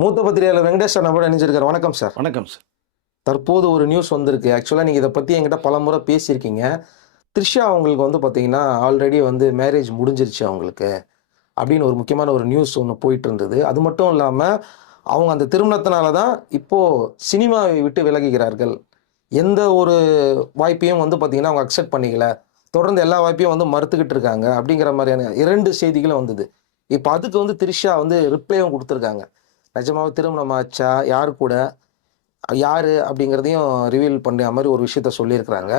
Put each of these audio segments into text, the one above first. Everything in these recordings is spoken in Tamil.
மூத்த பத்திரிகையாளர் வெங்கடேஷ் சார் நம்மளோட இணைஞ்சிருக்காரு. வணக்கம் சார். வணக்கம் சார். தற்போது ஒரு நியூஸ் வந்திருக்கு. ஆக்சுவலா நீங்க இத பத்தி என்கிட்ட பலமுறை பேசியிருக்கீங்க. த்ரிஷா அவங்களுக்கு பார்த்தீங்கன்னா, ஆல்ரெடி மேரேஜ் முடிஞ்சிருச்சு அவங்களுக்கு. அப்படின்னு ஒரு முக்கியமான ஒரு நியூஸ் ஒண்ணு போயிட்டு இருந்தது. அது மட்டும் இல்லாம, அவங்க அந்த திருமணத்தினால தான் இப்போ சினிமாவை விட்டு விலகுகிறார்கள். எந்த ஒரு வாய்ப்பையும் பார்த்தீங்கன்னா, அவங்க அக்செப்ட் பண்ணிக்கல. தொடர்ந்து எல்லா வாய்ப்பையும் மறுத்துக்கிட்டு இருக்காங்க. அப்படிங்கிற மாரியான 2 செய்திகளும் வந்தது. இப்ப அதுக்கு த்ரிஷா ரிப்ளேயும் குடுத்துருக்காங்க. நிஜமாவே திருமணம் ஆச்சா? யார் கூட? யாரு? அப்படிங்கிறதையும் ரிவீல் பண்ற மாரி ஒரு விஷயத்த சொல்லியிருக்கிறாங்க.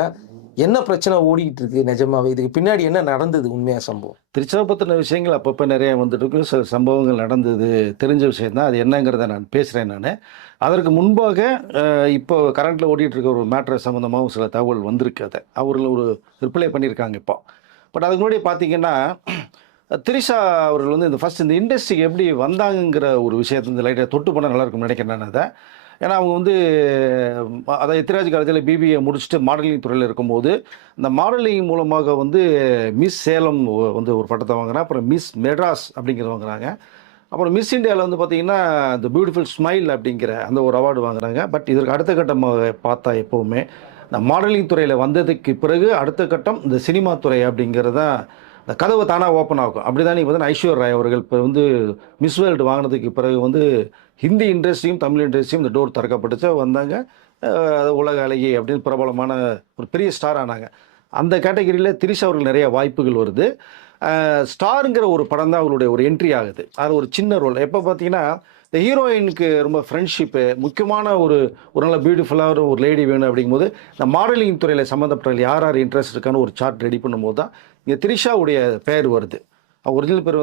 என்ன பிரச்சனை ஓடிக்கிட்டு இருக்கு நிஜமாவே? இதுக்கு பின்னாடி என்ன நடந்தது உண்மையா சம்பவம்? திருச்சாவை பத்தின விஷயங்கள் அப்பப்போ நிறைய வந்துட்டு இருக்கு. சில சம்பவங்கள் நடந்தது தெரிஞ்ச விஷயம் தான். அது என்னங்கிறத நான் பேசுகிறேன் நான். அதற்கு முன்பாக இப்போ கரண்ட்டில் ஓடிட்டு இருக்க ஒரு மேட்ரு சம்மந்தமாகவும் சில தகவல் வந்திருக்கு. அதை அவர்கள் ஒரு ரிப்ளை பண்ணியிருக்காங்க இப்போ. பட் அதுக்கு முன்னாடி பார்த்தீங்கன்னா, திரிஷா அவர்கள் இந்த ஃபர்ஸ்ட் இந்த இண்டஸ்ட்ரிக்கு எப்படி வந்தாங்கங்கிற ஒரு விஷயத்தை இந்த லைட்டாக தொட்டு பண்ணால் நல்லாயிருக்கும்னு நினைக்கிறேன் நான் அதை. ஏன்னா அவங்க அதை எத்திராஜ் காலேஜில் பிபிஏ முடிச்சுட்டு மாடலிங் துறையில் இருக்கும்போது, இந்த மாடலிங் மூலமாக மிஸ் சேலம் ஒரு பட்டத்தை வாங்குறாங்க. அப்புறம் மிஸ் மெட்ராஸ் அப்படிங்கிறத வாங்குறாங்க. அப்புறம் மிஸ் இந்தியாவில் பார்த்தீங்கன்னா, இந்த பியூட்டிஃபுல் ஸ்மைல் அப்படிங்கிற அந்த ஒரு அவார்டு வாங்குறாங்க. பட் இதற்கு அடுத்த கட்டமாக பார்த்தா எப்போவுமே இந்த மாடலிங் துறையில் வந்ததுக்கு பிறகு அடுத்த கட்டம் இந்த சினிமா துறை அப்படிங்கிறது தான் இந்த கதவு தானாக ஓப்பன் ஆகும். அப்படி தான் நீங்கள் ஐஸ்வர்யா ராய் அவர்கள் இப்போ மிஸ் வேர்ல்டு வாங்கினதுக்கு பிறகு ஹிந்தி இண்டஸ்ட்ரியும் தமிழ் இண்டஸ்ட்ரியும் இந்த டோர் திறக்கப்பட்டுச்சு வந்தாங்க. உலக அழகி அப்படின்னு பிரபலமான ஒரு பெரிய ஸ்டார் ஆனாங்க. அந்த கேட்டகரியில் திரிஷா அவர்கள் நிறைய வாய்ப்புகள் வருது. ஸ்டாருங்கிற ஒரு படம் தான் அவருடைய ஒரு என்ட்ரி ஆகுது. அது ஒரு சின்ன ரோல். எப்போ பார்த்தீங்கன்னா, இந்த ஹீரோயினுக்கு ரொம்ப ஃப்ரெண்ட்ஷிப்பு முக்கியமான ஒரு நல்ல பியூட்டிஃபுல்லாக ஒரு லேடி வேணும் அப்படிங்கும்போது, இந்த மாடலிங் துறையில் சம்மந்தப்பட்ட யார் யார் இன்ட்ரெஸ்ட் இருக்கான்னு ஒரு சார்ட் ரெடி பண்ணும்போது தான் இங்கே திரிஷாவுடைய பெயர் வருது. ஒரிஜினல் பேர்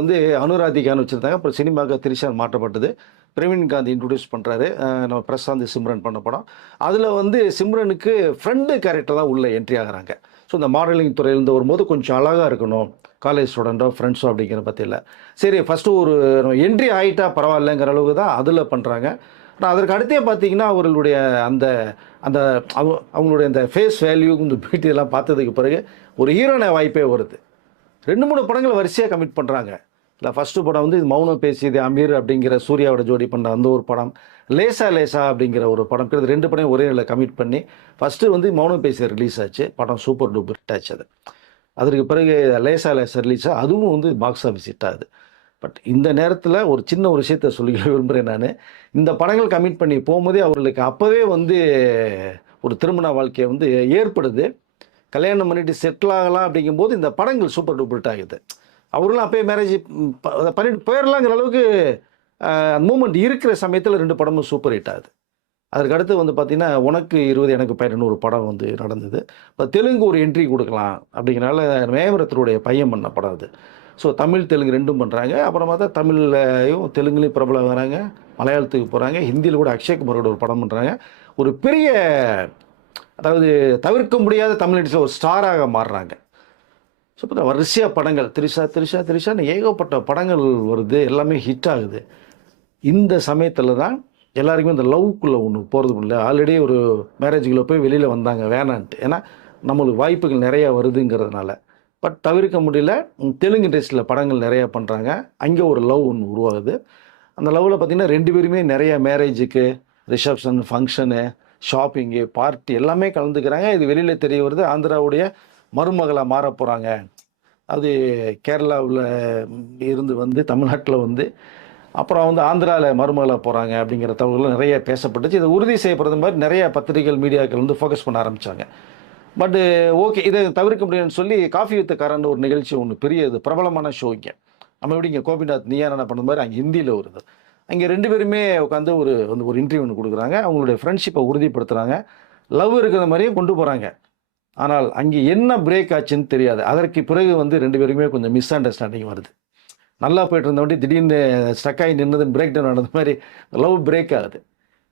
அனுராதிகான்னு வச்சுருந்தாங்க. அப்புறம் சினிமாவுக்கு திரிஷா மாற்றப்பட்டது. பிரவீன் காந்தி இன்ட்ரடியூஸ் பண்ணுறாரு. நம்ம பிரசாந்த் சிம்ரன் பண்ண படம். அதில் சிம்ரனுக்கு ஃப்ரெண்டு கேரக்டர் தான் உள்ளே என்ட்ரி ஆகிறாங்க. ஸோ இந்த மாடலிங் துறையிலேருந்து வரும்போது கொஞ்சம் அழகாக இருக்கணும், காலேஜ் ஸ்டூடெண்ட்டோ ஃப்ரெண்ட்ஸோ அப்படிங்கிற பற்றியில் சரி ஃபஸ்ட்டு ஒரு என்ட்ரி ஆகிட்டா பரவாயில்லைங்கிற அளவுக்கு தான் அதில் பண்ணுறாங்க. ஆனால் அதற்கு அடுத்தே பார்த்தீங்கன்னா அவர்களுடைய அந்த அந்த அவங்களுடைய அந்த ஃபேஸ் வேல்யூ இந்த பியூட்டியெல்லாம் பார்த்ததுக்கு பிறகு ஒரு ஹீரோனை வாய்ப்பே வருது. 2-3 படங்கள் வரிசையாக கமிட் பண்ணுறாங்க. இல்லை ஃபஸ்ட்டு படம் இது மௌனம் பேசியது அமீர் அப்படிங்கிற சூர்யாவோட ஜோடி பண்ண அந்த ஒரு படம், லேசா லேசா அப்படிங்கிற ஒரு படம். 2 படம் ஒரே நாளில் கமிட் பண்ணி ஃபஸ்ட்டு மௌனம் பேசிய ரிலீஸ் ஆச்சு. படம் சூப்பர் டூப்பர் ஹிட் ஆச்சு. அதற்கு பிறகு லேசா லேசா ரிலீஸ் அதுவும் பாக்ஸ் ஆஃபீஸ் ஹிட் ஆகுது. பட் இந்த நேரத்தில் ஒரு சின்ன ஒரு விஷயத்த சொல்லிக்க விரும்புகிறேன் நான். இந்த படங்கள் கமிட் பண்ணி போகும்போதே அவர்களுக்கு அப்போவே ஒரு திருமண வாழ்க்கையை ஏற்படுது. கல்யாணம் பண்ணிட்டு செட்டில் ஆகலாம் அப்படிங்கும்போது இந்த படங்கள் சூப்பர் டூப்பர் ஹிட் ஆகுது. அவர்களும் அப்போயே மேரேஜ் பண்ணிட்டு போயிடலாங்கிற அளவுக்கு அந்த மூமெண்ட் இருக்கிற சமயத்தில் 2 படமும் சூப்பர் ஹிட் ஆகுது. அதற்கு அடுத்து பார்த்தீங்கன்னா, உனக்கு 20 எனக்கு 11 ஒரு படம் நடந்தது. இப்போ தெலுங்கு ஒரு என்ட்ரி கொடுக்கலாம் அப்படிங்கிறனால மேவரத்தருடைய பையன் பண்ண படம் அது. ஸோ தமிழ் தெலுங்கு 2ம் பண்ணுறாங்க. அப்புறமா தான் தமிழ்லையும் தெலுங்குலேயும் பிரபலம் வராங்க, மலையாளத்துக்கு போகிறாங்க, ஹிந்தியில் கூட அக்ஷய் குமாரோட ஒரு படம் பண்ணுறாங்க. ஒரு பெரிய அதாவது தவிர்க்க முடியாத தமிழ் இண்டஸ்ட்ரியில் ஒரு ஸ்டாராக மாறுறாங்க. ஸோ இப்போ வரிசையாக படங்கள் திரிஷா திரிஷா திரிஷான்னு ஏகப்பட்ட படங்கள் வருது, எல்லாமே ஹிட் ஆகுது. இந்த சமயத்தில் தான் எல்லாருக்குமே இந்த லவ்க்குள்ளே ஒன்று போகிறது இல்லை. ஆல்ரெடி ஒரு மேரேஜுக்குள்ளே போய் வெளியில் வந்தாங்க வேணான்ட்டு. ஏன்னா நம்மளுக்கு வாய்ப்புகள் நிறையா வருதுங்கிறதுனால. பட் தவிர்க்க முடியல. தெலுங்கு இண்டஸ்ட்ரியில் படங்கள் நிறையா பண்ணுறாங்க. அங்கே ஒரு லவ் ஒன்று உருவாகுது. அந்த லவ்வில் பார்த்திங்கன்னா 2 பேருமே நிறையா மேரேஜுக்கு ரிசப்ஷன், ஃபங்க்ஷனு, ஷாப்பிங்கு, பார்ட்டி எல்லாமே கலந்துக்கிறாங்க. இது வெளியில் தெரிய வருது. ஆந்திராவுடைய மருமகளாக மாற போகிறாங்க. அது கேரளாவில் இருந்து தமிழ்நாட்டில் அப்புறம் ஆந்திராவில் மருமகளாக போகிறாங்க அப்படிங்கிற தகவல்கள் நிறைய பேசப்பட்டுச்சு. இதை உறுதி செய்யப்படுறது மாதிரி நிறைய பத்திரிகைகள் மீடியாக்கள் ஃபோக்கஸ் பண்ண ஆரம்பித்தாங்க. பட்டு ஓகே, இதை தவிர்க்க முடியும்னு சொல்லி காஃபி வித் கரண்ட் ஒரு நிகழ்ச்சி ஒன்று பெரிய பிரபலமான ஷோ இங்கே. நம்ம எப்படி இங்கே கோபிநாத் நீயா என்ன பண்ண மாதிரி அங்கே ஹிந்தியில் வருது. அங்கே 2 பேருமே உட்காந்து ஒரு இன்டர்வியூ ஒன்று கொடுக்குறாங்க. அவங்களுடைய ஃப்ரெண்ட்ஷிப்பை உறுதிப்படுத்துகிறாங்க. லவ் இருக்கிற மாதிரியும் கொண்டு போகிறாங்க. ஆனால் அங்கே என்ன பிரேக் ஆச்சுன்னு தெரியாது. அதற்கு பிறகு 2 பேருமே கொஞ்சம் மிஸ் அண்டர்ஸ்டாண்டிங் வருது. நல்லா போய்ட்டு இருந்தவண்டி திடீர்னு ஸ்டக் ஆகி நின்னது பிரேக் டவுன் ஆனது மாதிரி லவ் பிரேக் ஆகுது.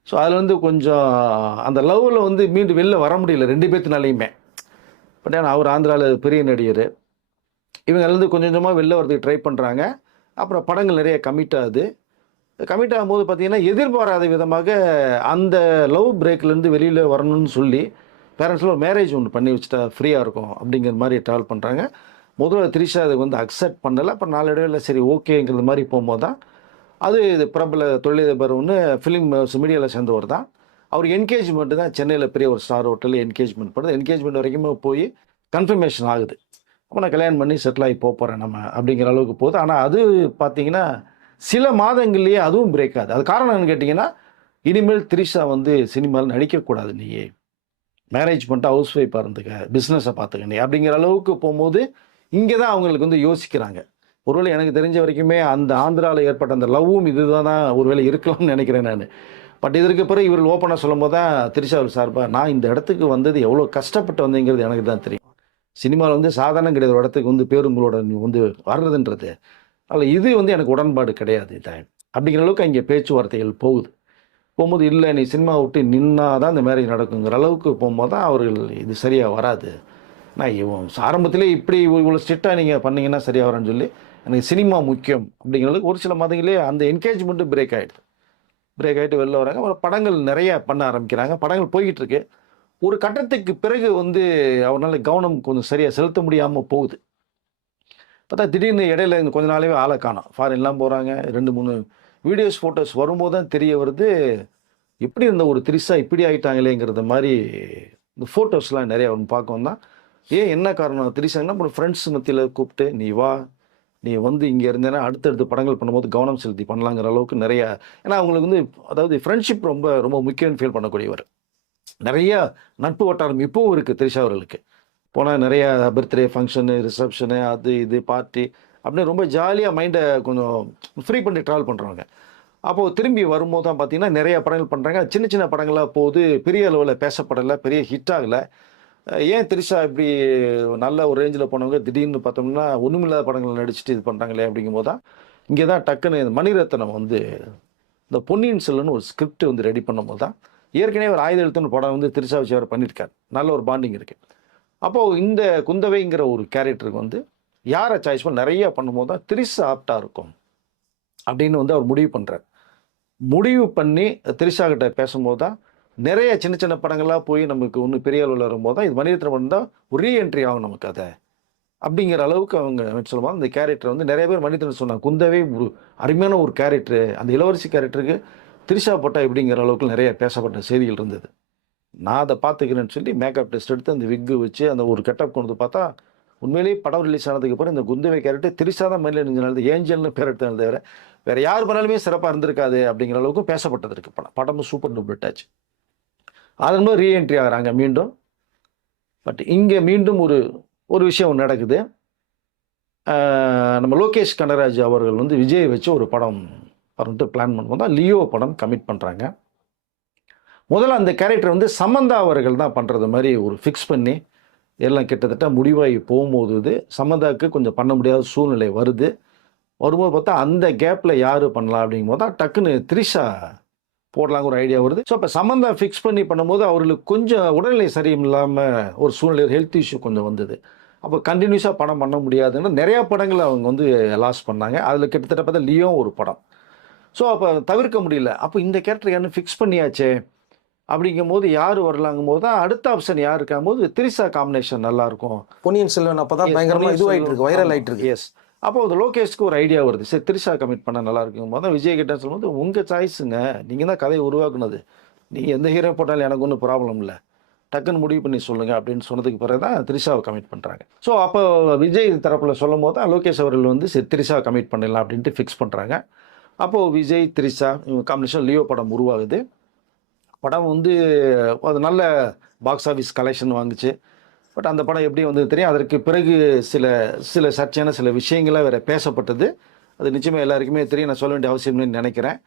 ஸோ அதில் கொஞ்சம் அந்த லவ்வில் மீண்டும் வெளில வர முடியல 2 பேர்த்தினாலையுமே. பட் ஏன்னா அவர் ஆந்திராவில் பெரிய நடிகர். இவங்க கொஞ்சம் கொஞ்சமாக வெளில வரதுக்கு ட்ரை பண்ணுறாங்க. அப்புறம் படங்கள் நிறைய கமிட் ஆகுது. கமிட் ஆகும்போது பார்த்திங்கன்னா எதிர்பாராத விதமாக அந்த லவ் பிரேக்லேருந்து வெளியில் வரணும்னு சொல்லி பேரண்ட்ஸில் ஒரு மேரேஜ் ஒன்று பண்ணி வச்சுட்டா ஃப்ரீயாக இருக்கும் அப்படிங்கிற மாதிரி ட்ராவல் பண்ணுறாங்க. முதல்ல திரிஷா அதுக்கு அக்செப்ட் பண்ணலை. அப்புறம் நாளடைவில் சரி ஓகேங்கிறது மாதிரி போகும்போது தான் அது இது பிரபல தொழிலதிபர் ஒன்று ஃபிலிம் மீடியாவில் சேர்ந்தவர் தான். அவர் என்கேஜ்மெண்ட் தான் சென்னையில் பெரிய ஒரு ஸ்டார் ஹோட்டலில் என்கேஜ்மெண்ட் பண்ணுறது. என்கேஜ்மெண்ட் வரைக்குமே போய் கன்ஃபர்மேஷன் ஆகுது. அப்போ நான் கல்யாணம் பண்ணி செட்டில் ஆகி போகிறேன் நம்ம அப்படிங்கிற அளவுக்கு போகுது. ஆனால் அது பார்த்தீங்கன்னா சில மாதங்கள்லேயே அதுவும் பிரேக் ஆகுது. அது காரணம் என்னன்னு கேட்டிங்கன்னா, இனிமேல் திரிஷா வந்து சினிமாவில் நடிக்கக்கூடாது, நீயே மேரேஜ் பண்ணிட்டு ஹவுஸ் ஒய்ஃபாக இருந்துக்க, பிஸ்னஸை பார்த்துக்க நீ அப்படிங்கிற அளவுக்கு போகும்போது இங்கே தான் அவங்களுக்கு வந்து யோசிக்கிறாங்க. ஒருவேளை எனக்கு தெரிஞ்ச வரைக்குமே அந்த ஆந்திராவில் ஏற்பட்ட அந்த லவ்வும் இதுதான் ஒருவேளை இருக்கலாம்னு நினைக்கிறேன் நான். பட் இதற்கு பிறகு இவர்கள் ஓப்பனாக சொல்லும்போது தான் திரிஷா சார்பா நான் இந்த இடத்துக்கு வந்தது எவ்வளோ கஷ்டப்பட்டு வந்தேங்கிறது எனக்கு தான் தெரியும். சினிமாவில் வந்து சாதாரணம் கிடையாது ஒரு இடத்துக்கு வந்து பேருங்களோட வந்து வர்றதுன்றது. அதில் இது வந்து எனக்கு உடன்பாடு கிடையாது தான் அப்படிங்கிற அளவுக்கு அங்கே பேச்சுவார்த்தைகள் போகும்போது இல்லை நீ சினிமா விட்டு நின்னா தான் இந்த மேரேஜ் நடக்குங்கிற அளவுக்கு போகும்போது தான் அவர்கள் இது சரியாக வராது. நான் ஆரம்பத்திலே இப்படி இவ்வளோ ஸ்ட்ரிக்டாக நீங்கள் பண்ணீங்கன்னா சரியாக வரான்னு சொல்லி எனக்கு சினிமா முக்கியம் அப்படிங்கிற அளவுக்கு ஒரு சில மாதங்களே அந்த என்கேஜ்மெண்ட்டு பிரேக் ஆகிட்டு வெளில வராங்க. அப்புறம் படங்கள் நிறைய பண்ண ஆரம்பிக்கிறாங்க. படங்கள் போய்கிட்டு இருக்கு. ஒரு கட்டத்துக்கு பிறகு வந்து அவரால் கவனம் கொஞ்சம் சரியாக செலுத்த முடியாமல் போகுது. பார்த்தா திடீர்னு இடையில கொஞ்ச நாளாவே ஆளை காணோம். ஃபாரின்லாம் போகிறாங்க. 2-3 வீடியோஸ் ஃபோட்டோஸ் வரும்போது தான் தெரிய வருது எப்படி இருந்த ஒரு திரிஷா இப்படி ஆகிட்டாங்களேங்கிறது மாதிரி. இந்த ஃபோட்டோஸ்லாம் நிறையா ஒன்று பார்க்கவும் தான் என்ன காரணம் திரிஷாங்கன்னா அப்புறம் ஃப்ரெண்ட்ஸ் மத்தியில் கூப்பிட்டு நீ வா நீ வந்து இங்கே இருந்தேன்னா அடுத்தடுத்து படங்கள் பண்ணும்போது கவனம் செலுத்தி பண்ணலாங்கிற அளவுக்கு நிறையா. ஏன்னா அவங்களுக்கு வந்து அதாவது ஃப்ரெண்ட்ஷிப் ரொம்ப ரொம்ப முக்கியம்னு ஃபீல் பண்ணக்கூடியவர். நிறையா நட்பு வட்டாரம் இப்போவும் இருக்குது திரிஷா அவர்களுக்கு. போனால் நிறையா பர்த்டே ஃபங்க்ஷனு ரிசப்ஷனு அது இது பார்ட்டி அப்படின்னு ரொம்ப ஜாலியாக மைண்டை கொஞ்சம் ஃப்ரீ பண்ணி ட்ராவல் பண்ணுறவங்க. அப்போது திரும்பி வரும்போது தான் பார்த்தீங்கன்னா நிறைய படங்கள் பண்ணுறாங்க. சின்ன சின்ன படங்களாக போகுது. பெரிய அளவில் பேசப்படலை, பெரிய ஹிட் ஆகலை. ஏன் திரிஷா இப்படி நல்ல ஒரு ரேஞ்சில் போனவங்க திடீர்னு பார்த்தோம்னா ஒன்றுமில்லாத படங்கள் நடிச்சுட்டு இது பண்ணுறாங்களே அப்படிங்கும்போது தான் இங்கே தான் டக்குன்னு மணிரத்னம் வந்து இந்த பொன்னியின் செல்வன் ஒரு ஸ்கிரிப்ட் வந்து ரெடி பண்ணும்போது தான் ஏற்கனவே ஒரு ஆயுத எழுத்துன்னு படம் வந்து திரிஷா வச்சு அவர் பண்ணியிருக்கார். நல்ல ஒரு பாண்டிங் இருக்குது. அப்போது இந்த குந்தவைங்கிற ஒரு கேரக்டருக்கு வந்து யாரை சாய்ஸ் பண்ண நிறைய பண்ணும்போது தான் திரிஷா ஆப்டாக இருக்கும் அப்படின்னு வந்து அவர் முடிவு பண்ணி திரிஷா கிட்ட பேசும்போது தான் நிறைய சின்ன சின்ன படங்களாக போய் நமக்கு ஒன்று பெரிய அளவில் வரும்போது தான் இது மணிரத்னம் தான் ஒரு ரீஎன்ட்ரி ஆகும் நமக்கு அதை அப்படிங்கிற அளவுக்கு அவங்க சொல்லுவாங்க. அந்த கேரக்டர் வந்து நிறைய பேர் மணிரத்னம் சொன்னாங்க குந்தவை ஒரு அருமையான ஒரு கேரக்டரு, அந்த இளவரசி கேரக்டருக்கு திரிஷா போட்டா இப்படிங்கிற அளவுக்கு நிறைய பேசப்பட்ட செய்திகள் இருந்தது. நான் அதை பார்த்துக்கிறேன்னு சொல்லி மேக்கப் டெஸ்ட் எடுத்து அந்த விக்கு வச்சு அந்த ஒரு கெட்டப் கொண்டு பார்த்தா உண்மையிலேயே படம் ரிலீஸ் ஆனதுக்கு அப்புறம் இந்த குந்தவை கேரக்டர் திரிஷா தான் மைண்டில் இருந்தது. ஏஞ்சல்னு பேர் எடுத்தது தவிர வேறு யார் பண்ணாலுமே சிறப்பாக இருந்திருக்காது அப்படிங்கிற அளவுக்கு பேசப்பட்டது இருக்கு. படமும் சூப்பர் டூப்பர் டச். அதன் போது ரீஎன்ட்ரி ஆகிறாங்க மீண்டும். பட் இங்கே மீண்டும் ஒரு விஷயம் நடக்குது. நம்ம லோகேஷ் கனகராஜ் அவர்கள் வந்து விஜய் வச்சு ஒரு படம் பண்ணிட்டு பிளான் பண்ணும்போது தான் லியோ படம் கமிட் பண்ணுறாங்க. முதல்ல அந்த கேரக்டர் வந்து சமந்தா அவர்கள் தான் பண்ணுறது மாதிரி ஒரு ஃபிக்ஸ் பண்ணி எல்லாம் கிட்டத்தட்ட முடிவாகி போகும்போது இது சமந்தாவுக்கு கொஞ்சம் பண்ண முடியாத சூழ்நிலை வரும்போது பார்த்தா அந்த கேப்பில் யார் பண்ணலாம் அப்படிங்கும்போது தான் டக்குன்னு திரிஷா போடலாங்க ஒரு ஐடியா வருது. ஸோ அப்போ சமந்தா ஃபிக்ஸ் பண்ணி பண்ணும்போது அவர்களுக்கு கொஞ்சம் உடல்நிலை சரியில்லாமல் ஒரு சூழ்நிலை ஹெல்த் இஷ்யூ கொஞ்சம் வந்தது. அப்போ கண்டினியூஸாக படம் பண்ண முடியாதுன்னு நிறையா படங்கள் அவங்க வந்து லாஸ் பண்ணாங்க. அதில் கிட்டத்தட்ட பார்த்தா லியோ ஒரு படம். ஸோ அப்போ தவிர்க்க முடியல. அப்போ இந்த கேரக்டர் யாரும் ஃபிக்ஸ் பண்ணியாச்சே அப்படிங்கும் போது யார் வரலாங்கும் போது தான் அடுத்த ஆப்ஷன் யார் இருக்கும்போது திரிஷா காம்பினேஷன் நல்லாயிருக்கும். பொன்னியின் செல்வன் அப்போ தான் பயங்கரமாக இதுவாகிட்டு இருக்கு, வைரல் ஆகிட்டு இருக்கு. எஸ். அப்போ அது லோகேஷ்க்கு ஒரு ஐடியா வருது, சரி திரிஷா கமிட் பண்ண நல்லா இருக்கும் போது தான் விஜய் கிட்ட சொல்லும்போது உங்கள் சாய்ஸுங்க, நீங்கள் தான் கதையை உருவாக்குனது, நீங்கள் எந்த ஹீரோ போட்டாலும் எனக்கு ஒன்றும் ப்ராப்ளம் இல்லை, டக்குன்னு முடிவு பண்ணி சொல்லுங்கள் அப்படின்னு சொன்னதுக்கு பிறகு தான் திரிஷாவை கமிட் பண்ணுறாங்க. ஸோ அப்போ விஜய் தரப்பில் சொல்லும் போது தான் லோகேஷ் அவர்கள் வந்து சரி திரிஷா கமிட் பண்ணிடலாம் அப்படின்ட்டு ஃபிக்ஸ் பண்ணுறாங்க. அப்போது விஜய் திரிஷா காம்பினேஷன் லியோ படம் உருவாகுது. படம் வந்து அது நல்ல பாக்ஸ் ஆஃபீஸ் கலெக்ஷன் வாங்குச்சு. பட் அந்த படம் எப்படி வந்து தெரியும். அதற்கு பிறகு சில சர்ச்சையான சில விஷயங்களாக வேறு பேசப்பட்டது. அது நிச்சயமாக எல்லாருக்குமே தெரியும், நான் சொல்ல வேண்டிய அவசியம்னு நினைக்கிறேன்.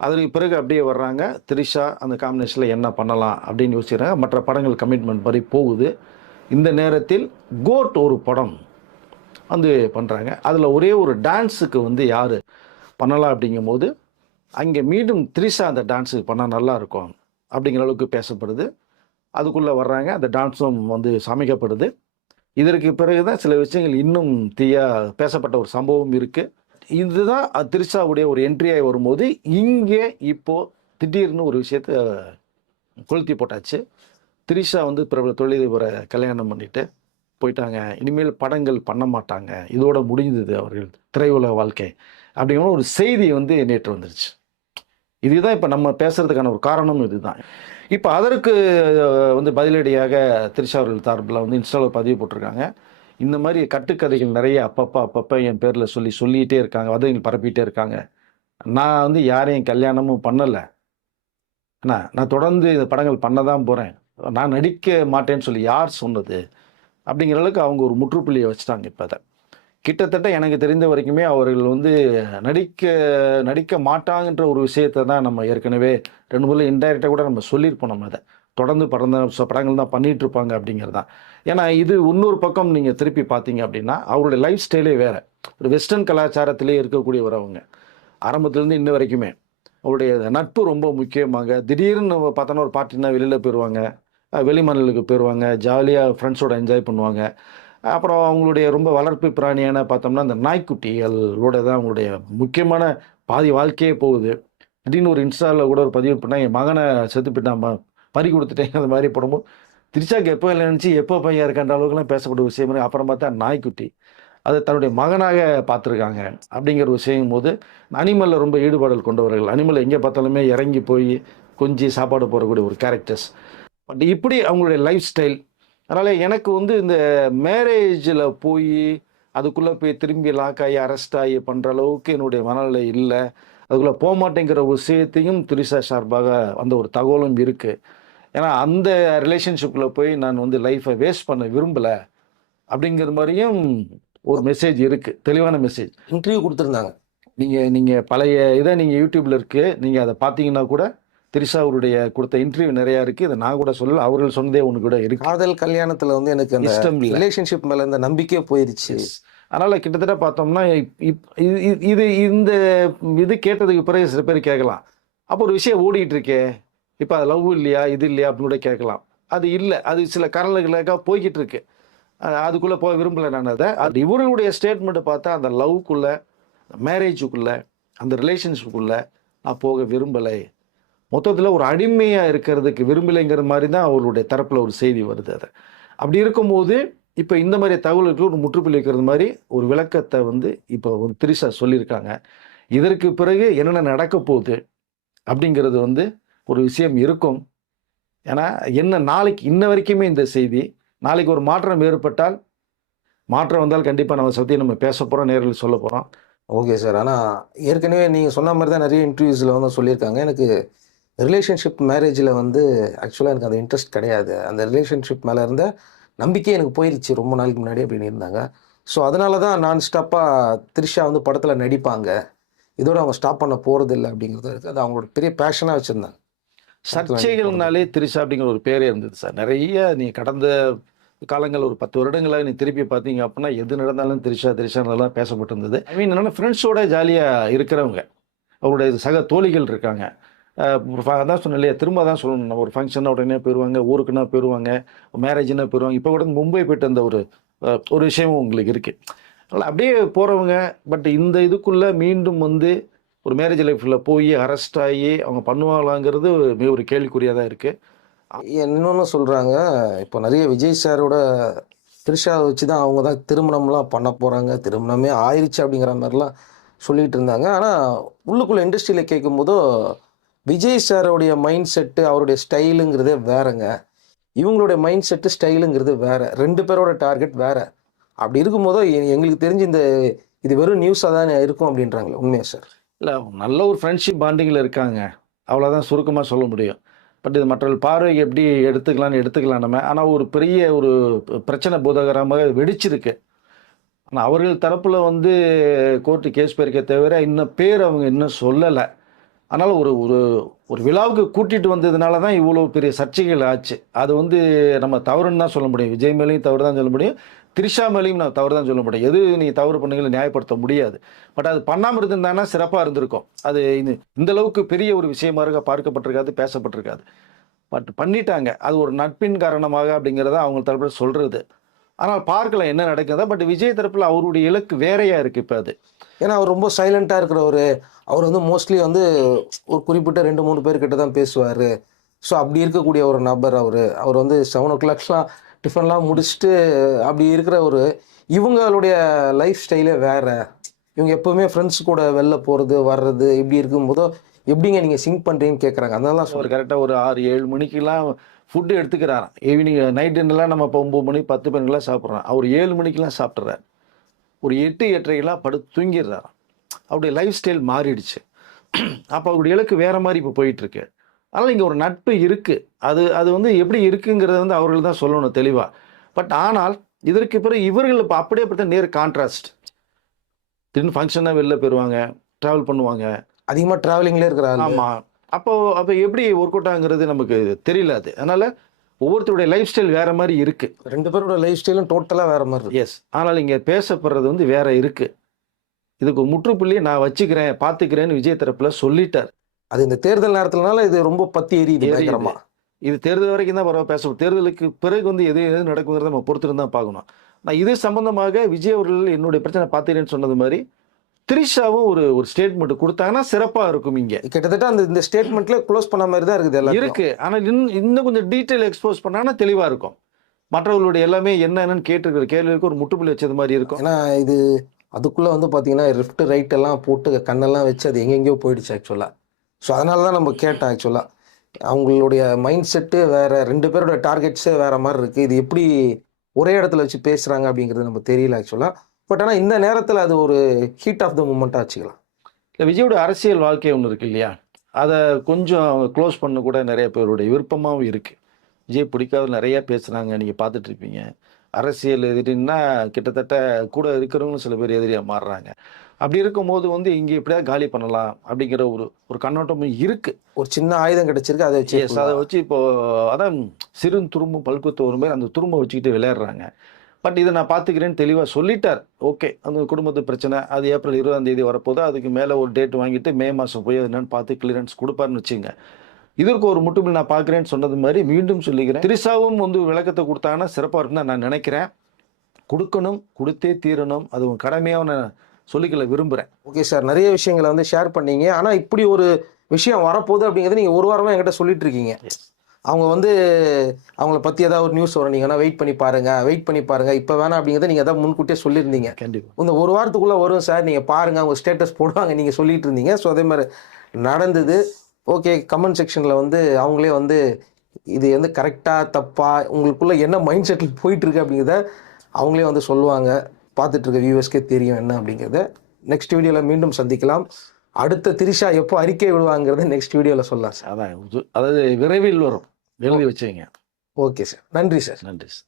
அதற்கு பிறகு அப்படியே வர்றாங்க திரிஷா அந்த காம்பினேஷனில் என்ன பண்ணலாம் அப்படின்னு யோசிக்கிறாங்க. மற்ற படங்கள் கமிட்மெண்ட் படி போகுது. இந்த நேரத்தில் கோட் ஒரு படம் வந்து பண்ணுறாங்க. அதில் ஒரே ஒரு டான்ஸுக்கு வந்து யார் பண்ணலாம் அப்படிங்கும்போது அங்கே மீண்டும் திரிஷா அந்த டான்ஸுக்கு பண்ணால் நல்லாயிருக்கும் அப்படிங்கிற அளவுக்கு பேசப்படுது. அதுக்குள்ளே வர்றாங்க, அந்த டான்ஸும் வந்து சமைக்கப்படுது. இதற்கு பிறகு தான் சில விஷயங்கள் இன்னும் பேசப்பட்ட ஒரு சம்பவம் இருக்குது. இதுதான் திரிஷாவுடைய ஒரு என்ட்ரியாகி வரும்போது இங்கே இப்போது திடீர்னு ஒரு விஷயத்தை கொளுத்தி போட்டாச்சு. திரிஷா வந்து பிரபல தொழிலதிபரை கல்யாணம் பண்ணிவிட்டு போயிட்டாங்க, இனிமேல் படங்கள் பண்ண மாட்டாங்க, இதோட முடிந்தது அவர்கள் திரையுலக வாழ்க்கை அப்படிங்கிற ஒரு செய்தி வந்து நேற்று வந்துருச்சு. இதுதான் இப்போ நம்ம பேசுறதுக்கான ஒரு காரணம் இதுதான். இப்போ அதற்கு வந்து பதிலடியாக திரிஷா அவர்கள் சார்பில் வந்து இன்ஸ்டாவில் பதிவு போட்டிருக்காங்க. இந்த மாதிரி கட்டுக்கதைகள் நிறைய அப்பப்போ என் பேரில் சொல்லிகிட்டே இருக்காங்க, வதந்திகள் பரப்பிட்டே இருக்காங்க. நான் வந்து யாரையும் கல்யாணமும் பண்ணலை, நான் தொடர்ந்து இந்த படங்கள் பண்ண தான் போகிறேன், நான் நடிக்க மாட்டேன்னு சொல்லி யார் சொன்னது அப்படிங்கிற அளவுக்கு அவங்க ஒரு முற்றுப்புள்ளியை வச்சுட்டாங்க. இப்போ அதை கிட்டத்தட்ட எனக்கு தெரிந்த வரைக்குமே அவர்கள் வந்து நடிக்க மாட்டாங்கன்ற ஒரு விஷயத்தை தான் நம்ம ஏற்கனவே 2 இன்டைரக்டாக கூட நம்ம சொல்லியிருப்போம். நம்ம அதை தொடர்ந்து படங்கள் தான் பண்ணிட்டு இருப்பாங்க அப்படிங்கிறது தான். ஏன்னா இது இன்னொரு பக்கம் நீங்கள் திருப்பி பார்த்தீங்க அப்படின்னா அவருடைய லைஃப் ஸ்டைலே வேறு, ஒரு வெஸ்டர்ன் கலாச்சாரத்திலே இருக்கக்கூடியவர் அவங்க. ஆரம்பத்துலேருந்து இன்ன வரைக்குமே அவருடைய நட்பு ரொம்ப முக்கியமாக. திடீர்னு நம்ம பார்த்தோன்னா ஒரு பார்ட்டினா வெளியில் போயிடுவாங்க, வெளிமாநிலங்களுக்கு போயிடுவாங்க, ஜாலியாக ஃப்ரெண்ட்ஸோட என்ஜாய் பண்ணுவாங்க. அப்புறம் அவங்களுடைய ரொம்ப வளர்ப்பு பிராணியான பார்த்தோம்னா அந்த நாய்க்குட்டிகளோட தான் அவங்களுடைய முக்கியமான பாதி வாழ்க்கையே போகுது. திடீர்னு ஒரு இன்ஸ்டாவில் கூட ஒரு பதிவு பண்ணால் என் மகனை செத்து போயிட்டான், பறி கொடுத்துட்டேன், அந்த மாதிரி போடும்போது திருச்சாக்கு எப்போ இல்லை நினச்சி எப்போ பையன் இருக்கான்ற அளவுக்குலாம் பேசப்பட்ட விஷயம். அப்புறம் பார்த்தா நாய்க்குட்டி அதை தன்னுடைய மகனாக பார்த்துருக்காங்க அப்படிங்கிற விஷயம் போது அனிமலில் ரொம்ப ஈடுபாடுகள் கொண்டவர்கள். அனிமல் எங்கே பார்த்தாலுமே இறங்கி போய் கொஞ்சம் சாப்பாடு போடக்கூடிய ஒரு கேரக்டர்ஸ். பட் இப்படி அவங்களுடைய லைஃப் ஸ்டைல். அதனால் எனக்கு வந்து இந்த மேரேஜில் போய் அதுக்குள்ளே போய் திரும்பி லாக் ஆகி அரெஸ்ட் ஆகி பண்ணுற அளவுக்கு என்னுடைய மனநிலை இல்லை. அதுக்குள்ளே போக மாட்டேங்கிற விஷயத்தையும் திரிஷா சார்பாக அந்த ஒரு தகவலும் இருக்குது. ஏன்னா அந்த ரிலேஷன்ஷிப்பில் போய் நான் வந்து லைஃப்பை வேஸ்ட் பண்ண விரும்பலை அப்படிங்கிற மாதிரியும் ஒரு மெசேஜ் இருக்குது, தெளிவான மெசேஜ். இன்டர்வியூ கொடுத்துருந்தாங்க. நீங்கள் பழைய இதை நீங்கள் யூடியூப்பில் இருக்குது, நீங்கள் அதை பார்த்தீங்கன்னா கூட திரிஷா அவருடைய கொடுத்த இன்டர்வியூ நிறையா இருக்குது. இதை நான் கூட சொல்லல, அவர்கள் சொன்னதே ஒன்று கூட இருக்குது. காதல் கல்யாணத்தில் வந்து எனக்கு அந்த இஷ்டம் இல்லை, ரிலேஷன்ஷிப் மேலே இந்த நம்பிக்கையே போயிடுச்சு. அதனால் கிட்டத்தட்ட பார்த்தோம்னா இந்த இது கேட்டதுக்கு பிறகு சில பேர் கேட்கலாம், அப்போ ஒரு விஷயம் ஓடிட்டு இருக்கே, இப்போ அது லவ் இல்லையா இது இல்லையா அப்படின்னு கூட கேட்கலாம். அது இல்லை, அது சில காரணங்களுக்காக போய்கிட்டு இருக்கு, அதுக்குள்ளே போக விரும்பலை நான் அதை. அது இவர்களுடைய ஸ்டேட்மெண்ட்டை பார்த்தா அந்த லவ்க்குள்ளே, மேரேஜுக்குள்ளே, அந்த ரிலேஷன்ஷிப்புக்குள்ளே நான் போக விரும்பலை, மொத்தத்தில் ஒரு அடிமையாக இருக்கிறதுக்கு விரும்பலைங்கிற மாதிரி தான் அவர்களுடைய தரப்பில் ஒரு செய்தி வருது. அதை அப்படி இருக்கும்போது இப்போ இந்த மாதிரி தகவலுக்கு ஒரு முற்றுப்புள்ளி வைக்கிறது மாதிரி ஒரு விளக்கத்தை வந்து இப்போ ஒரு திரிஷா சொல்லியிருக்காங்க. இதற்கு பிறகு என்னென்ன நடக்க போகுது அப்படிங்கிறது வந்து ஒரு விஷயம் இருக்கும். ஏன்னா என்ன நாளைக்கு இன்ன வரைக்குமே இந்த செய்தி, நாளைக்கு ஒரு மாற்றம் ஏற்பட்டால், மாற்றம் வந்தால் கண்டிப்பாக நம்ம சத்தியம் நம்ம பேச போகிறோம், நேரில் சொல்ல போகிறோம். Okay sir. ஆனால் ஏற்கனவே நீங்கள் சொன்ன மாதிரி தான் நிறைய இன்டர்வியூஸில் வந்து சொல்லியிருக்காங்க, எனக்கு ரிலேஷன்ஷிப் மேரேஜில் வந்து ஆக்சுவலாக எனக்கு அந்த இன்ட்ரெஸ்ட் கிடையாது, அந்த ரிலேஷன்ஷிப் மேலே இருந்த நம்பிக்கை எனக்கு போயிடுச்சு ரொம்ப நாளைக்கு முன்னாடி அப்படின்னு இருந்தாங்க. ஸோ அதனால தான் நான் ஸ்டாப்பாக திரிஷா வந்து படத்தில் நடிப்பாங்க, இதோட அவங்க ஸ்டாப் பண்ண போகிறது இல்லை அப்படிங்கிறது இருக்குது. அது அவங்களோட பெரிய பேஷனாக வச்சுருந்தாங்க. சர்ச்சைகள்னாலே திரிஷா அப்படிங்கிற ஒரு பேரே இருந்தது சார். நிறைய நீ கடந்த காலங்கள் ஒரு 10 வருடங்களாக நீ திருப்பி பார்த்தீங்க அப்படின்னா எது நடந்தாலும் திரிஷான்றதெல்லாம் பேசப்பட்டிருந்தது. ஐ மீன் என்னென்னா ஃப்ரெண்ட்ஸோட ஜாலியாக இருக்கிறவங்க, அவருடைய சக தோழிகள் இருக்காங்க. அதான் சொன்னேன் இல்லையா, திரும்ப தான் சொல்லணும், நம்ம ஒரு ஃபங்க்ஷன்னா உடனே போயிடுவாங்க, ஊருக்குன்னா போயிடுவாங்க, மேரேஜ்னா போயிடுவாங்க. இப்போ கூட மும்பை போயிட்டு அந்த ஒரு விஷயமும் உங்களுக்கு இருக்குது. அதனால் அப்படியே போகிறவங்க. பட் இந்த இதுக்குள்ளே மீண்டும் வந்து ஒரு மேரேஜ் லைஃப்பில் போய் அரெஸ்ட் ஆகி அவங்க பண்ணுவாங்களாங்கிறது மிக ஒரு கேள்விக்குறியாக தான் இருக்குது. இன்னொன்று சொல்கிறாங்க, இப்போ நிறைய விஜய் சாரோட திரிஷாவை வச்சு தான் அவங்க தான் திருமணம்லாம் பண்ண போகிறாங்க, திருமணமே ஆயிடுச்சு அப்படிங்கிற மாதிரிலாம் சொல்லிகிட்டு இருந்தாங்க. ஆனால் உள்ளுக்குள்ளே இண்டஸ்ட்ரியில் கேட்கும்போதோ விஜய் சாரோடைய மைண்ட் செட்டு, அவருடைய ஸ்டைலுங்கிறதே வேறங்க, இவங்களுடைய மைண்ட் செட்டு ஸ்டைலுங்கிறது வேறு, 2 பேரோட டார்கெட் வேறு. அப்படி இருக்கும்போதோ எங்களுக்கு தெரிஞ்சு இது வெறும் நியூஸாக தான் இருக்கும் அப்படின்றாங்களே, உண்மையா சார்? இல்லை, நல்ல ஒரு ஃப்ரெண்ட்ஷிப் பாண்டிங்கில் இருக்காங்க, அவ்வளோதான் சுருக்கமாக சொல்ல முடியும். பட் இது மற்றவர்கள் பார்வைக்கு எப்படி எடுத்துக்கலாம் நம்ம. ஆனால் ஒரு பெரிய ஒரு பிரச்சனை பூதகரமாக வெடிச்சிருக்கு. ஆனால் அவர்கள் தரப்பில் வந்து கோர்ட்டு கேஸ் போயிருக்க தவிர இன்னும் பேர் அவங்க இன்னும் சொல்லலை. அதனால் ஒரு விழாவுக்கு கூட்டிகிட்டு வந்ததுனால தான் இவ்வளோ பெரிய சர்ச்சைகள் ஆச்சு. அது வந்து நம்ம தவறுன்னு தான் சொல்ல முடியும், விஜய் மேலேயும் தவறு தான் சொல்ல முடியும், திரிஷா மேலேயும் நான் தவறு தான் சொல்ல முடியும். எது நீ தவறு பண்ணுங்களை நியாயப்படுத்த முடியாது. பட் அது பண்ணாமல் இருந்திருந்தாங்கன்னா சிறப்பாக இருந்திருக்கும். அது இந்த அளவுக்கு பெரிய ஒரு விஷயமாக பார்க்கப்பட்டிருக்காது, பேசப்பட்டிருக்காது. பட் பண்ணிட்டாங்க, அது ஒரு நட்பின் காரணமாக அப்படிங்கிறத அவங்க தரப்பில் சொல்கிறது. ஆனால் பார்க்கலாம் என்ன நடக்குதா. பட் விஜய் தரப்பில் அவருடைய இலக்கு வேறையாக இருக்குது இப்போ. அது ஏன்னா அவர் ரொம்ப சைலண்ட்டாக இருக்கிறவர், அவர் வந்து மோஸ்ட்லி வந்து ஒரு குறிப்பிட்ட 2-3 பேர்கிட்ட தான் பேசுவார். ஸோ அப்படி இருக்கக்கூடிய ஒரு நபர் அவர் வந்து 7 o'clockலாம் டிஃபன்லாம் முடிச்சுட்டு அப்படி இருக்கிற ஒரு இவங்களுடைய லைஃப் ஸ்டைலே வேற. இவங்க எப்பவுமே ஃப்ரெண்ட்ஸ் கூட வெளில போகிறது வர்றது இப்படி இருக்கும்போதோ எப்படிங்க நீங்கள் சிங்க் பண்ணுறீங்கன்னு கேட்குறாங்க. அதனால தான் ஒரு கரெக்டாக ஒரு 6-7 மணிக்கெல்லாம் ஃபுட்டு எடுத்துக்கிறாராம். ஈவினிங் நைட் டின்னர்லாம் நம்ம இப்போ 9 மணி 10 மணிக்கெல்லாம் சாப்பிட்றோம். அவர் 7 மணிக்கெல்லாம் சாப்பிட்றாரு. ஒரு 8-8:30 படுத்து தூங்கிடுறாராம். அவருடைய லைஃப் ஸ்டைல் மாறிடுச்சு. அப்போ அவருடைய இலக்கு வேற மாதிரி இப்போ போயிட்டுருக்கு. அதனால் இங்கே ஒரு நட்பு இருக்குது. அது அது வந்து எப்படி இருக்குங்கிறத வந்து அவர்கள் தான் சொல்லணும் தெளிவாக. பட் ஆனால் இதற்கு பிறகு இவர்கள் இப்போ அப்படியே பார்த்தா நேர் கான்ட்ராஸ்ட். திடீர்னு ஃபங்க்ஷனாக வெளில போயிடுவாங்க, ட்ராவல் பண்ணுவாங்க. அதிகமாக ட்ராவலிங்லேயே இருக்கிறாங்க. ஆமாம். அப்போ அப்போ எப்படி ஒர்க் அவுட் ஆகுங்கிறது நமக்கு தெரியல அது. அதனால் ஒவ்வொருத்தருடைய லைஃப் ஸ்டைல் வேறு மாதிரி இருக்குது. 2 பேரோட லைஃப் ஸ்டைலும் டோட்டலாக வேறு மாதிரி இருக்கு. எஸ். ஆனால் இங்கே பேசப்படுறது வந்து வேறு இருக்குது. இதுக்கு முற்றுப்புள்ளியை நான் வச்சுக்கிறேன், பார்த்துக்கிறேன்னு விஜய் தரப்பில் சொல்லிட்டார். அது இந்த தேர்தல் நேரத்துலனால இது ரொம்ப பத்தி எரியுது எரியுது. பயங்கரமா. இது தேர்தல் வரைக்கும் தான் பரவாயில்ல பேச. தேர்தலுக்கு பிறகு வந்து எது எது நடக்குங்கிறத நம்ம பொறுத்துட்டு தான் பார்க்கணும். நான் இது சம்பந்தமாக விஜய் அவர்கள் என்னுடைய பிரச்சனை பார்த்துக்கிறேன்னு சொன்னது மாதிரி திரிஷாவும் ஒரு ஒரு ஸ்டேட்மெண்ட் கொடுத்தாங்கன்னா சிறப்பாக இருக்கும். இங்கே கிட்டத்தட்ட அந்த இந்த ஸ்டேட்மெண்ட்ல க்ளோஸ் பண்ண மாதிரி தான் இருக்குது எல்லாம் இருக்கு. ஆனால் இன்னும் கொஞ்சம் டீட்டெயில் எக்ஸ்போஸ் பண்ணாங்கன்னா தெளிவாக இருக்கும். மற்றவர்களுடைய எல்லாமே என்னன்னு கேட்டிருக்கிற கேள்விக்கு ஒரு முற்றுப்புள்ளி வச்சது மாதிரி இருக்கும். ஏன்னா இது அதுக்குள்ள வந்து பாத்தீங்கன்னா லெஃப்ட் ரைட் எல்லாம் போட்டு கண்ணெல்லாம் வச்சு அது எங்கெங்கேயோ போயிடுச்சு ஆக்சுவலா. ஸோ அதனால தான் நம்ம கேட்டோம் ஆக்சுவலா. அவங்களுடைய மைண்ட் செட்டு வேற, 2 பேரோட டார்கெட்ஸே வேற மாதிரி இருக்கு. இது எப்படி ஒரே இடத்துல வச்சு பேசுறாங்க அப்படிங்கிறது நம்ம தெரியல ஆக்சுவலா. பட் ஆனால் இந்த நேரத்தில் அது ஒரு ஹீட் ஆஃப் த மூமெண்ட்டாக வச்சுக்கலாம். இல்லை, விஜயோட அரசியல் வாழ்க்கை ஒன்று இருக்கு இல்லையா, அதை கொஞ்சம் க்ளோஸ் பண்ண கூட நிறைய பேருடைய விருப்பமாகவும் இருக்குது. விஜய் பிடிக்காத நிறையா பேசுகிறாங்க, நீங்கள் பார்த்துட்டு இருப்பீங்க. அரசியல் எதிரின்னா கிட்டத்தட்ட கூட இருக்கிறவங்களும் சில பேர் எதிரியாக மாறுறாங்க. அப்படி இருக்கும்போது வந்து இங்கே எப்படியாவது காலி பண்ணலாம் அப்படிங்கிற ஒரு ஒரு கண்ணோட்டமும் இருக்குது. ஒரு சின்ன ஆயுதம் கிடைச்சிருக்கு, அதை வச்சு எஸ், அதை வச்சு இப்போது அதான் சிறு துரும்பும் பல்குத்து வரும் பேர் அந்த துரும்பை வச்சுக்கிட்டு விளையாடுறாங்க. பட் இதை நான் பார்த்துக்கிறேன்னு தெளிவாக சொல்லிட்டார். ஓகே, அந்த குடும்பத்து பிரச்சனை அது ஏப்ரல் 20ஆம் வரப்போது. அதுக்கு மேலே ஒரு டேட் வாங்கிட்டு மே மாதம் போய் அது என்னன்னு பார்த்து கிளியரன்ஸ் கொடுப்பாருன்னு வச்சுங்க. இதற்கு ஒரு முட்டுப்பில் நான் பார்க்குறேன்னு சொன்னது மாதிரி மீண்டும் சொல்லிக்கிறேன். திரிஷாவும் வந்து விளக்கத்தை கொடுத்தாங்கன்னா சிறப்பாக இருக்குன்னு தான் நான் நினைக்கிறேன். கொடுக்கணும், கொடுத்தே தீரணும். அது உன் கடமையாக நான் சொல்லிக்கல விரும்புகிறேன். ஓகே சார், நிறைய விஷயங்களை வந்து ஷேர் பண்ணீங்க. ஆனால் இப்படி ஒரு விஷயம் வரப்போகுது அப்படிங்கிறது நீங்கள் ஒரு வாரமாக என்கிட்ட சொல்லிட்டு இருக்கீங்க. அவங்க வந்து அவங்கள பற்றி ஏதாவது ஒரு நியூஸ் வரும், நீங்கள் வெயிட் பண்ணி பாருங்க இப்போ வேணாம் அப்படிங்கிறத நீங்கள் எதாவது முன்கூட்டியே சொல்லியிருந்தீங்க. கண்டிப்பாக இந்த ஒரு வாரத்துக்குள்ளே வரும் சார், நீங்கள் பாருங்கள், அவங்க ஸ்டேட்டஸ் போடுவாங்க நீங்கள் சொல்லிட்டு இருந்தீங்க. ஸோ அதே மாதிரி நடந்தது. ஓகே, கமெண்ட் செக்ஷனில் வந்து அவங்களே வந்து இது வந்து கரெக்டாக தப்பா உங்களுக்குள்ளே என்ன மைண்ட் செட்டில் போயிட்டுருக்கு அப்படிங்கிறத அவங்களே வந்து சொல்லுவாங்க. பார்த்துட்ருக்க வியூவர்ஸ்க்கே தெரியும் என்ன அப்படிங்கிறத. நெக்ஸ்ட் வீடியோவில் மீண்டும் சந்திக்கலாம். அடுத்த திரிஷா எப்போ அறிக்கை விடுவாங்கிறத நெக்ஸ்ட் வீடியோவில் சொல்லலாம் சார். அதான், அதாவது விரைவில் வரும், எழுதி வச்சுங்க. ஓகே சார், நன்றி சார். நன்றி சார்.